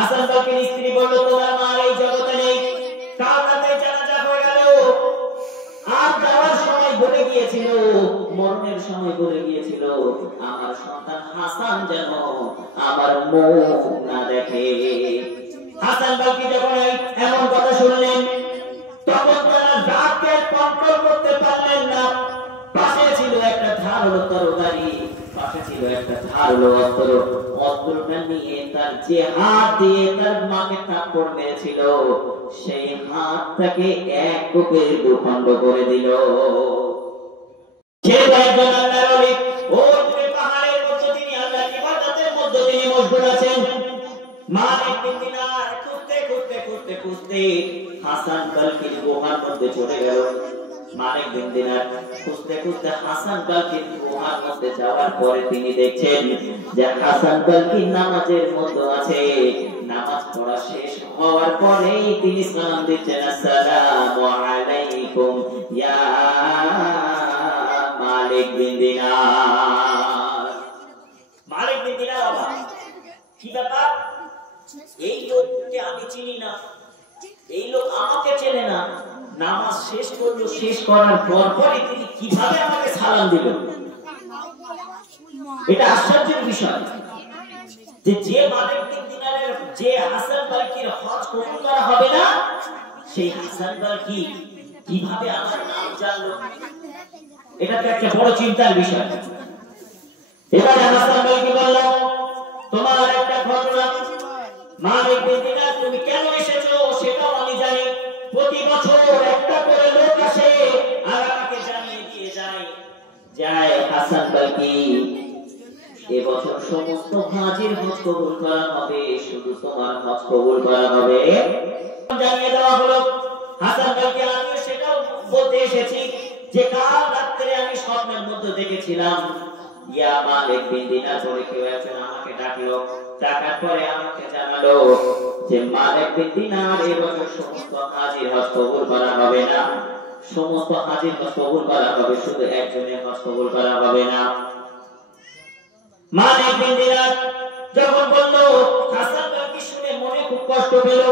হাসান বলকের স্ত্রী বলল, তোমার মা এই জগতে নেই। কাল রাতে জানাজা হয়ে গেল, আর যাওয়ার সময় বলে গিয়েছিল, মরণের সময় বলে গিয়েছিল, আমার সন্তান হাসান যেন আমার মুখ না দেখে। হাসান বলকে যখন এমন কথা শুনলেন, তখন তারা রাগকে কন্ট্রোল করতে পারলেন না। পাশে ছিল একটা ধারালো তরবারি, পাশে ছিল একটা ধারালো অস্ত্র। অস্ত্রটা নিয়ে তার যে হাত দিয়ে তার মাকে থাপ্পড় মেরেছিল, সেই হাতটাকে এক কোপে দুখণ্ড করে দিল। সে একজন আল্লাহর ওলি, ওই পাহাড়ের মধ্যে তিনি আল্লাহর ইবাদতের মধ্যে তিনি মশগুল আছেন। মালিক বিন দিনার খুঁজতে হাসান বলকির গুহার মধ্যে চলে গেল। মালিক বিন দিনার খুঁজতে হাসান বলকির গুহার মধ্যে যাওয়ার পরে তিনি দেখছেন যে হাসান বলকি নামাজের মধ্যে আছে। নামাজ পড়া শেষ হওয়ার পরেই তিনি সালাম দিচ্ছেন, আসসালামু আলাইকুম ইয়া মালিক বিন দিনার। মালিক বিন দিনার অবাক, কি ব্যাপার? এই লোককে আমি চিনি না, এই লোক আমাকে চেনে না। নামাজ শেষ করলো, শেষ করার পরে তিনি কিভাবে আমাকে সালাম দিল? এটা আশ্চর্যের বিষয় যে মালিক বিন দিনারের যে হাসান বলকির হজ কবুল করা হবে না, সেই হাসান বলকি কিভাবে আমার নাম জানলো? এটা তো একটা বড় চিন্তার বিষয়। এবার হাসান বলকি বলল, তোমার একটা ঘটনা, মালিক বিন দিনার তুমি কেন এসেছো সেটাও আমি জানি। প্রতি বছর একটা করে লোক আসে আর আমাকে জানিয়ে দিয়ে যায় হাসান বলকি এবছর সমস্ত হাজির হজ কবুল করা হবে, শুধু তোমার হজ কবুল করা হবে। জানিয়ে দেওয়া হলো। হাসান বলকি আমি সেটাও বলতে এসেছি যে কাল রাত্রে আমি স্বপ্নের মধ্যে দেখেছিলাম ইয়া মালিক বিন দিনার বলে কেউ একজন আমাকে ডাকলো। ডাকার পরে আমাকে জানালো যে মালিক বিন দিনার এবছর সমস্ত হাজির হজ কবুল করা হবে না, সমস্ত হাজির হজ কবুল করা হবে, শুধু একজনের হজ কবুল করা হবে না। মালিক বিন দিনার যখন বলল, হাসান বলকি শুনে মনে খুব কষ্ট পেল।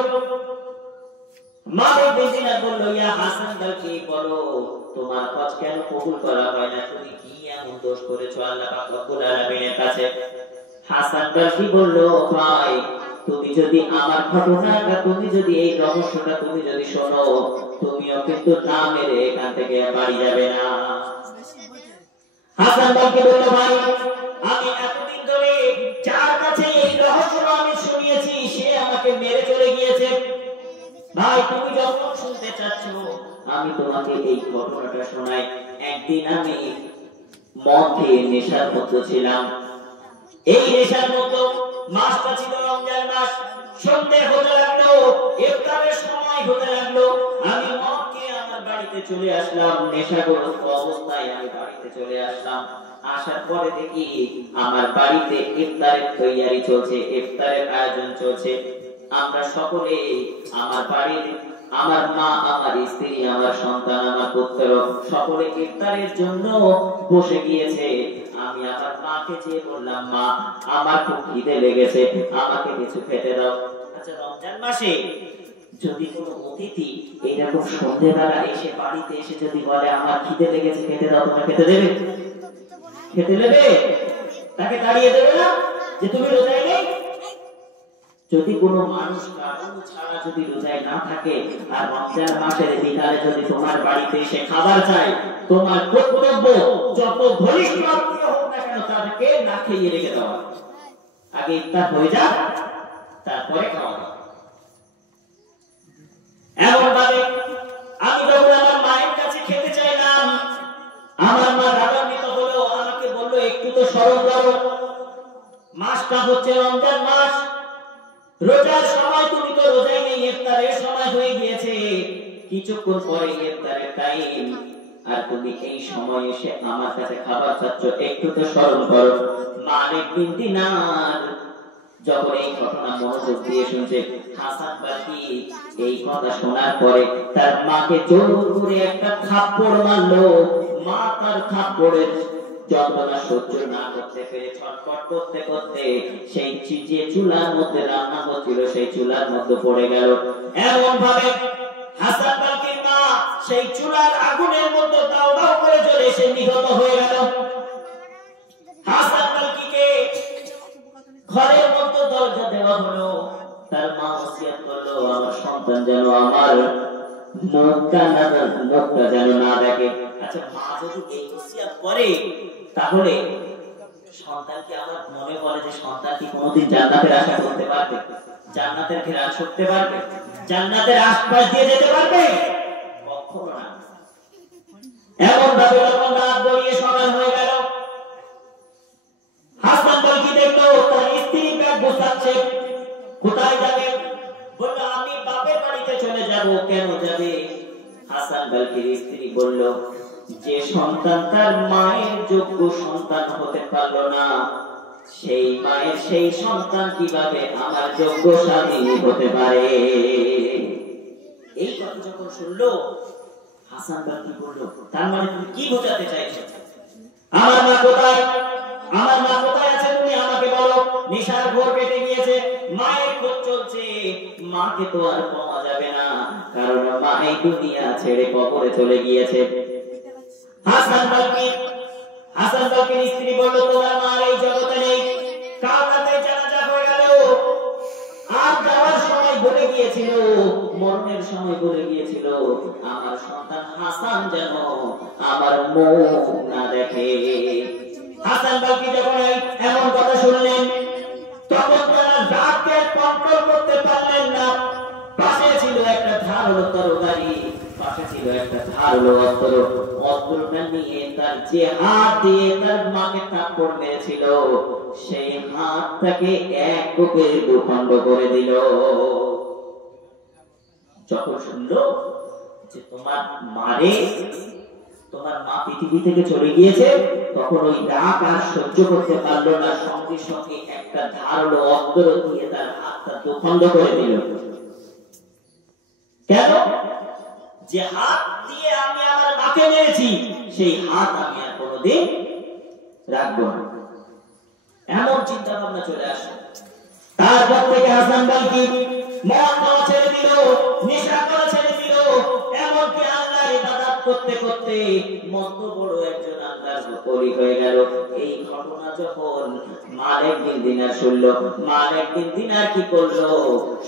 মালিক বিন দিনার বলল, ইয়া হাসান বলকি বলো তোমার হজ কেন কবুল করা হয় না? তুমি কি এমন দোষ করেছো আল্লাহ পাক রব্বুল আলামিনের কাছে? হাসান বলকি বলল, ভাই তুমি যদি আমার ঘটনাটা, তুমি যদি এই রহস্যটা তুমি যদি শোনো, তুমিও কিন্তু না মেরে এখান থেকে বাড়ি যাবে না। হাসান বলকি বলল, ভাই আমি এতদিন ধরে যার কাছে এই রহস্যটা আমি শুনিয়েছি সে আমাকে মেরে চলে গিয়েছে। ভাই তুমি যখন শুনতে চাচ্ছ আমি তোমাকে এই ঘটনাটা শোনাই। একদিন আমি মদ খেয়ে নেশার মধ্যে ছিলাম। এই নেশার মধ্যে মাসটা ছিল রমজান মাস। সন্ধ্যে হতে লাগলো, ইফতারের সময় হতে লাগলো, আমি মদ খেয়ে আমার বাড়িতে চলে আসলাম। নেশাগ্রস্ত অবস্থায় আমি বাড়িতে চলে আসলাম। আসার পরে দেখি আমার বাড়িতে ইফতারের তৈয়ারি চলছে, ইফতারের আয়োজন চলছে। আমরা সকলে আমার বাড়ির, আমার মা, আমার স্ত্রী, আমার সন্তান, আমার পুত্র সকলে ইফতারের জন্য বসে গিয়েছে। আমি আমার মাকে যেয়ে বললাম, মা আমার খুব খিদে লেগেছে, আমাকে কিছু খেতে দাও। আচ্ছা রমজান মাসে যদি কোনো অতিথি এরকম সন্ধ্যেবেলা এসে বাড়িতে এসে যদি বলে আমার খিদে লেগেছে খেতে দাও, তোমরা খেতে দেবে? খেতে দেবে? তাকে দাঁড়িয়ে দেবে না যে তুমি রোজায় নেই? যদি কোনো মানুষ কারণ ছাড়া যদি রোজায় না থাকে আর রমজান মাসের বিকালে যদি তোমার বাড়িতে এসে খাবার চায়, তোমার কর্তব্য যত ঘনিষ্ঠ আত্মীয় হোক না কেন তাদেরকে না খেয়ে রেখে দেওয়া। আগে ইফতার হয়ে যাক, তারপরে খাওয়া দাওয়া। এমন ভাবে আমি যখন আমার মায়ের কাছে খেতে চাইলাম, আমার মা রাগান্বিত হলো, আমাকে বললো একটু তো স্মরণ করো, মাসটা হচ্ছে রমজান মাস, রোজার সময় তুমি তো রোজাই নেই, ইফতারের সময় হয়ে গিয়েছে, কিছুক্ষণ পরে ইফতারের টাইম, আর তুমি এই সময় এসে আমার কাছে খাবার চাচ্ছ, একটু তো স্মরণ করো। মালিক বিন দিনার যখন এই ঘটনা মনোযোগ দিয়ে শুনছে, হাসান বলকি এই কথা শোনার পরে তার মাকে জোর করে একটা থাপ্পড় মারলো। মা তার থাপ্পড়ের যন্ত্রণা সহ্য না করতে পেরে ছটফট করতে করতে সেই যে চুলার মধ্যে রান্না হচ্ছিল সেই চুলার মধ্যে পড়ে গেল। এমন ভাবে হাসান বালকির মা সেই চুলার আগুনের মধ্যে দাও দাও করে জ্বলে সে নিহত হয়ে গেল। হাসান বালকিকে ঘরের মধ্যে দরজা দেওয়া হলো। তার মা ওসিয়ত করলো, আমার সন্তান যেন আমার মুখটা যেন না দেখে। আচ্ছা, মা যদি এই ওসিয়ত করে তাহলে সন্তান কি আমার মনে করে যে সন্তান কি কোনোদিন জান্নাতের আশা করতে পারবে? জান্নাতের ঘেরান করতে পারবে? জান্নাতের আশপাশ দিয়ে যেতে পারবে? কখনো না। এমন ভাবে যখন রাত গড়িয়ে সকাল হয়ে গেল, হাসান বালকি দেখলো তার স্ত্রী ব্যাগ গোছাচ্ছে। কোথায় যাবে? বলল, আমি বাপের বাড়িতে চলে যাব। কেন যাবে? হাসান বালকির স্ত্রী বলল, যে সন্তান তার মায়ের যোগ্য সন্তান হতে পারলো না, সেই মায়ের সেই সন্তান কিভাবে আমার যোগ্য স্বামী হতে পারে? এই কথা যখন শুনলো হাসান বালকি বলল, তার মানে তুমি কি বোঝাতে চাইছো? আমার মা কোথায়? আমার মা কোথায় আছে তুমি আমাকে বলো। নিশার ঘোর কেটে গিয়েছে, মায়ের খোঁজ চলছে। মাকে তো আর পাওয়া যাবে না, কারণ মা এই দুনিয়া ছেড়ে কবরে চলে গিয়েছে। হাসান বালকির স্ত্রী বলল, তোমার মা এই জগতে নেই। কাল রাতে জানাজা হয়ে গেল, আর যাওয়ার সময় বলে গিয়েছিল, মরণের সময় বলে গিয়েছিল, আমার সন্তান হাসান যেন আমার মুখ না দেখে। হাসান বালকি যখন এমন কথা শুনলেন, তখন তারা রাগকে কন্ট্রোল করতে পারলেন না। পাশে ছিল একটা ধারালো তরবারি, পাশে ছিল একটা ধারালো অস্ত্র। অস্ত্রটা নিয়ে তার যে হাত দিয়ে তার মাকে থাপ্পড় মেরেছিল, সেই হাতটাকে এক কোপে দুখণ্ড করে দিল। যখন শুনলো যে তোমার মা পৃথিবী থেকে চলে গিয়েছে, তখন ওই রাগ আর সহ্য করতে পারলো না, সঙ্গে সঙ্গে একটা ধারালো অস্ত্র দিয়ে তার হাতটা দুখণ্ড করে দিল। কেন? যে হাত দিয়ে আমি আমার মাকে মেরেছি, সেই হাত আমি আর কোনোদিন রাখবো না। এমন চিন্তা ভাবনা চলে আসে। তারপর থেকে হাসান বালকি মদ খাওয়া ছেড়ে দিল, নেশা করা ছেড়ে দিল, এমনকি আল্লাহর ইবাদত করতে করতে মস্ত বড় একজন আল্লাহর ওলি হয়ে গেল। এই ঘটনা যখন মালিক বিন দিনার শুনল, মালিক বিন দিনার কি করলো?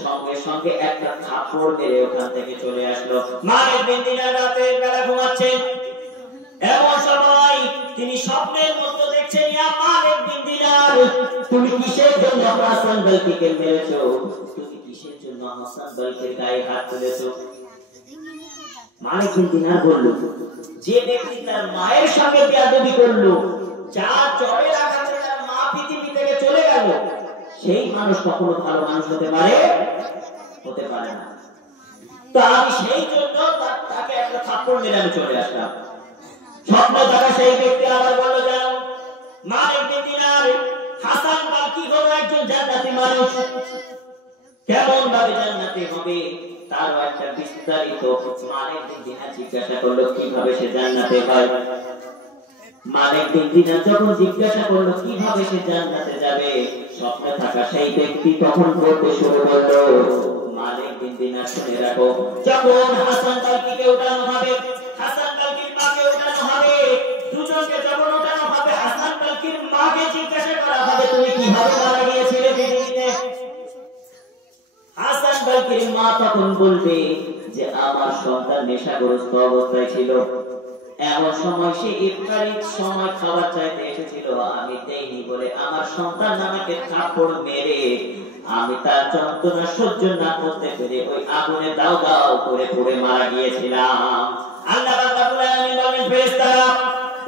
সঙ্গে সঙ্গে একটা থাপ্পড় মেরে ওখান থেকে চলে আসলো। মালিক বিন দিনার রাতের বেলা ঘুমাচ্ছেন, এমন সময় তিনি স্বপ্নের মধ্যে দেখছেন, ইয়া মালিক বিন দিনার, তুমি কিসের জন্য হাসান বালকিকে মেরেছো? তুমি কিসের জন্য হাসান বালকির গায়ে হাত তুলেছো? মালিক বিন দিনার বলল, যে ব্যক্তি তার মায়ের সঙ্গে বেয়াদবি করলো, যার জয়ের আঘাতে তার মা পৃথিবী থেকে চলে গেল, সেই মানুষ কখনো ভালো মানুষ হতে পারে না। তো আমি সেই জন্য তাকে একটা থাপ্পড় মেরে আমি চলে আসলাম। স্বপ্ন দেখা সেই ব্যক্তি আবার বলল, যাও মালিক বিন দিনার, হাসান বালকি হলো একজন জান্নাতি মানুষ। কেমন ভাবে জান্নাতি হবে তার একটা বিস্তারিত মালিক বিন দিনার জিজ্ঞাসা করলো, কিভাবে সে জান্নাতে হয়। মালিক বিন দিনার যখন জিজ্ঞাসা করলো কিভাবে সে জান্নাতে যাবে, স্বপ্নে থাকা সেই ব্যক্তি তখন বলতে শুরু করলো, মালিক বিন দিনার শুনে রাখো, যখন হাসান বালকিকে উঠানো হবে, হাসান বালকির মাকে উঠানো হবে, দুজনকে যখন উঠানো হবে, হাসান বালকির মাকে জিজ্ঞাসা করা হবে, তুমি কিভাবে মারা গিয়েছিলে পৃথিবীতে? হাসান বালকির মা তখন বলবে যে আমার সন্তান নেশাগ্রস্ত অবস্থায় ছিল, এমন সময় সে ইফতারির সময় খাবার চাইতে এসেছিল, আমি দেইনি বলে আমার সন্তান আমাকে থাপ্পড় মেরে আমি তার যন্ত্রণা সহ্য না করতে পেরে ওই আগুনে দাও দাও করে পুড়ে মারা গিয়েছিলাম। আল্লাহ রাব্বুল আলামিন বলেন, ফেরেশতারা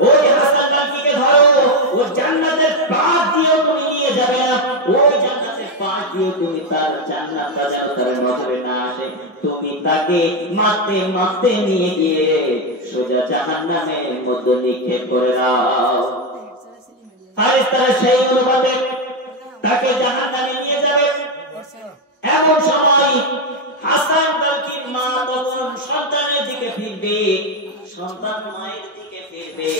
ওই হাসান বালকিকে ধরো, ওই জান্নাতের পাশ দিয়ে তুমি নিয়ে যাবে না, ওই জান্নাতের পাশ দিয়ে তুমি তার জান্নাতটা যেন তার নজরে না আসে, তুমি তাকে মারতে মারতে নিয়ে গিয়ে সোজা জাহান্নামের মধ্যে নিক্ষেপ করে দাও। ফেরেশতারা সেই অনুপাতে তাকে জাহান্নামে নিয়ে যাবে। এমন সময় হাসান বালকির মা তখন সন্তানের দিকে ফিরবে, সন্তান মায়ের দিকে ফিরবে।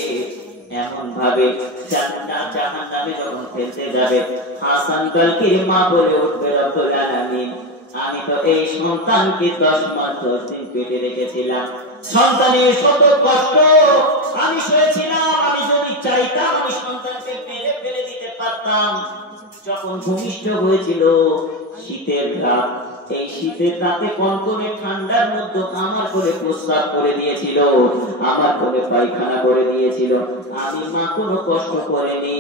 এমন ভাবে জান্নাত জাহান্নামে যখন ফেলতে যাবে, হাসান কালকির মা বলে উঠবে, রব্বুল আলামিন আমি তো এই সন্তানকে 10 মাস 10 দিন পেটে রেখেছিলাম, সন্তানের শত কষ্ট আমি সয়েছিলাম, আমি যদি চাইতাম আমি সন্তানকে মেরে ফেলে দিতে পারতাম। যখন ভূমিষ্ঠ হয়েছিল শীতের রাত, এই শীতের রাতে কনকনে ঠান্ডার মধ্যে আমার কোলে প্রস্রাব করে দিয়েছিল, আমার কোলে পায়খানা করে দিয়েছিল, আমি মা কোনো কষ্ট করিনি।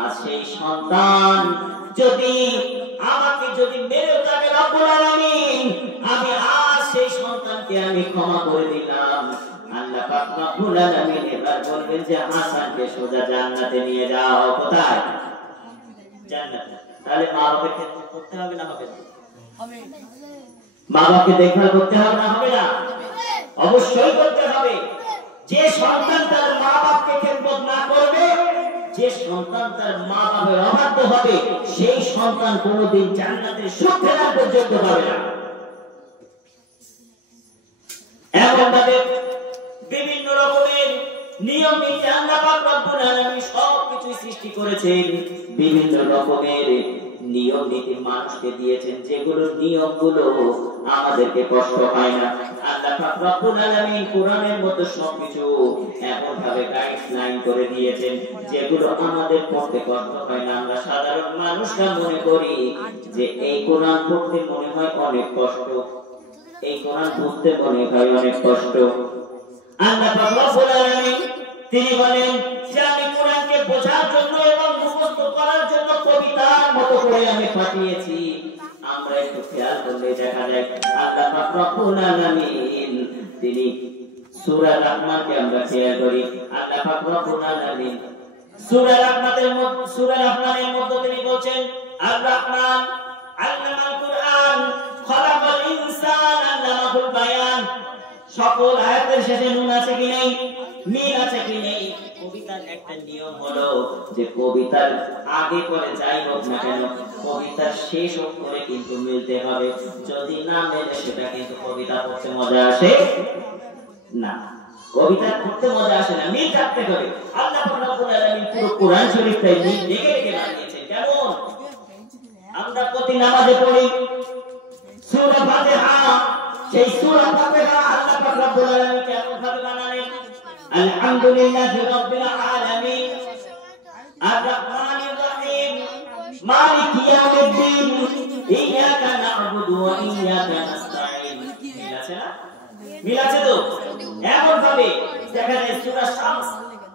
আর সেই সন্তান যদি আমাকে যদি মেরে যাবে রব্বুল আলামিন, আমি আজ সেই সন্তানকে আমি ক্ষমা করে দিলাম। আল্লাহ পাক রব্বুল আলামিন এবার বলবেন যে হাসানকে সোজা জান্নাতে নিয়ে যাও। কোথায়? জান্নাতে। তাহলে মা বাবার ক্ষেত্রে করতে হবে না হবে না? মা বাবাকে দেখভাল করতে হবে না হবে না? অবশ্যই করতে হবে। যে সন্তান তার মা বাবাকে খেদমত না করবে, যে সন্তান তার মা বাবার অবাধ্য হবে, সেই সন্তান কোনোদিন জান্নাতের সুখ ফেরার পর্যন্ত পাবে না। এমনভাবে বিভিন্ন রকমের নিয়ম নীতি আল্লাহ পাক রব্বুল আলামিন সবকিছু সৃষ্টি করেছেন, বিভিন্ন রকমের নিয়ম নীতি মানুষকে দিয়েছেন, যেগুলো নিয়মগুলো আমাদেরকে কষ্ট হয় না। আল্লাহ পাক রব্বুল আলামিন কোরআনের মধ্যে সবকিছু এমন ভাবে গাইডলাইন করে দিয়েছেন যেগুলো আমাদের পড়তে কষ্ট হয় না। আমরা সাধারণ মানুষরা মনে করি যে এই কোরআন পড়তে মনে হয় অনেক কষ্ট, এই কোরআন বুঝতে মনে হয় অনেক কষ্ট। আল্লাহ পাক রব্বুল আলামিন তিনি বলেন যে আমি কোরআনকে বোঝার জন্য এবং মুখস্থ করার জন্য কবিতার মতো করে আমি পাঠিয়েছি। আমরা একটু খেয়াল করলে দেখা যায় আল্লাহ পাক রব্বুল আলামিন তিনি সূরা রহমানকে আমরা খেয়াল করি, আল্লাহ পাক রব্বুল আলামিন সূরা রহমানের মধ্যে তিনি বলেন আর রহমান আল্লামাল কুরআন খলাকাল ইনসান আল্লামাহুল বায়ান। সকল আয়াতের শেষে নুন আছে কি নেই? মিম আছে কি নেই? কবিতার একটা নিয়ম হলো যে কবিতার আগে পরে যাই হোক না কেন কবিতার শেষ অক্ষরে কিন্তু মিলতে হবে, যদি না মেলে সেটা কিন্তু কবিতা পড়তে মজা আসে না, কবিতা পড়তে মজা আসে না, মিল থাকতে হবে। আল্লাহ পাক রব্বুল আলামিন পুরো কোরআন শরীফটাই মিল লেগে লেগে বানিয়েছেন। কেমন? আমরা প্রতি নামাজে পড়ি সূরা ফাতিহা, সেই সূরা ফাতিহা আল্লাহ পাক রব্বুল আলামিন কেমন ভাবে বানালেন? আলহামদুলিল্লাহি রাব্বিল আলামিন আর রাহমানির রহিম মালিকি ইয়াউমিদ্দিন ইয়াকা না'বুদু ওয়া ইয়াকা নাস্তাঈন। মিল আছে না? মিল আছে তো? এমন ভাবে দেখা যায় সূরা শামস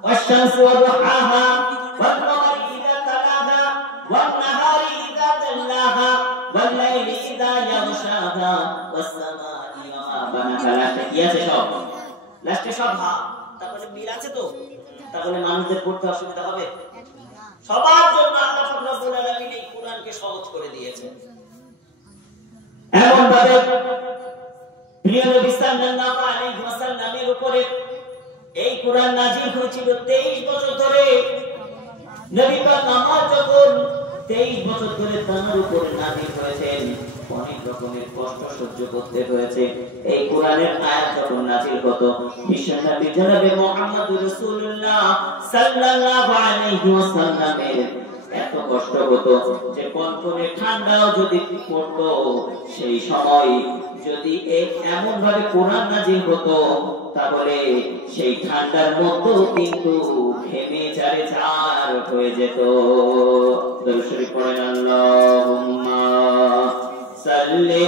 ওয়াশ-শামসি ওয়া দুহাহা ওয়াল কামারি ইযা তালাহা ওয়ান নাহারি ইযা জাল্লাহা ওয়াল লাইলি ইযা ইয়াগশাহা ওয়াস সামাই ওয়া মা বানাহা। লাস্টে কি আছে? সব লাস্টে সব হা। তাহলে মিল আছে তো? তাহলে মানুষদের পড়তে অসুবিধা হবে? সবার জন্য আল্লাহ পাক রব্বুল আলামিন এই কোরআনকে সহজ করে দিয়েছেন। এমন ভাবে প্রিয় নবী সাল্লাল্লাহু আলাইহি ওয়াসাল্লামের উপরে এই কোরআন নাযিল হয়েছিল 23 বছর ধরে। নবী পাক আমার যখন 23 বছর ধরে তার উপরে নাযিল হয়েছেন, অনেক রকমের কষ্ট সহ্য করতে হয়েছে। এই কোরআনের আয়াত যখন নাযিল হতো, বিশ্বনবী জনাবে মুহাম্মদুর রাসূলুল্লাহ সাল্লাল্লাহু আলাইহি ওয়াসাল্লামের এত কষ্ট হতো যে কনকনে ঠান্ডাও যদি পড়তো, সেই সময় যদি এমন ভাবে কোরআন নাযিল হতো তাহলে সেই ঠান্ডার মধ্যেও কিন্তু ঘেমে ঝাড়ে ঝাড় হয়ে যেত। দরুদ শরীফ পড়েন আল্লাহুম্মা সাল্লি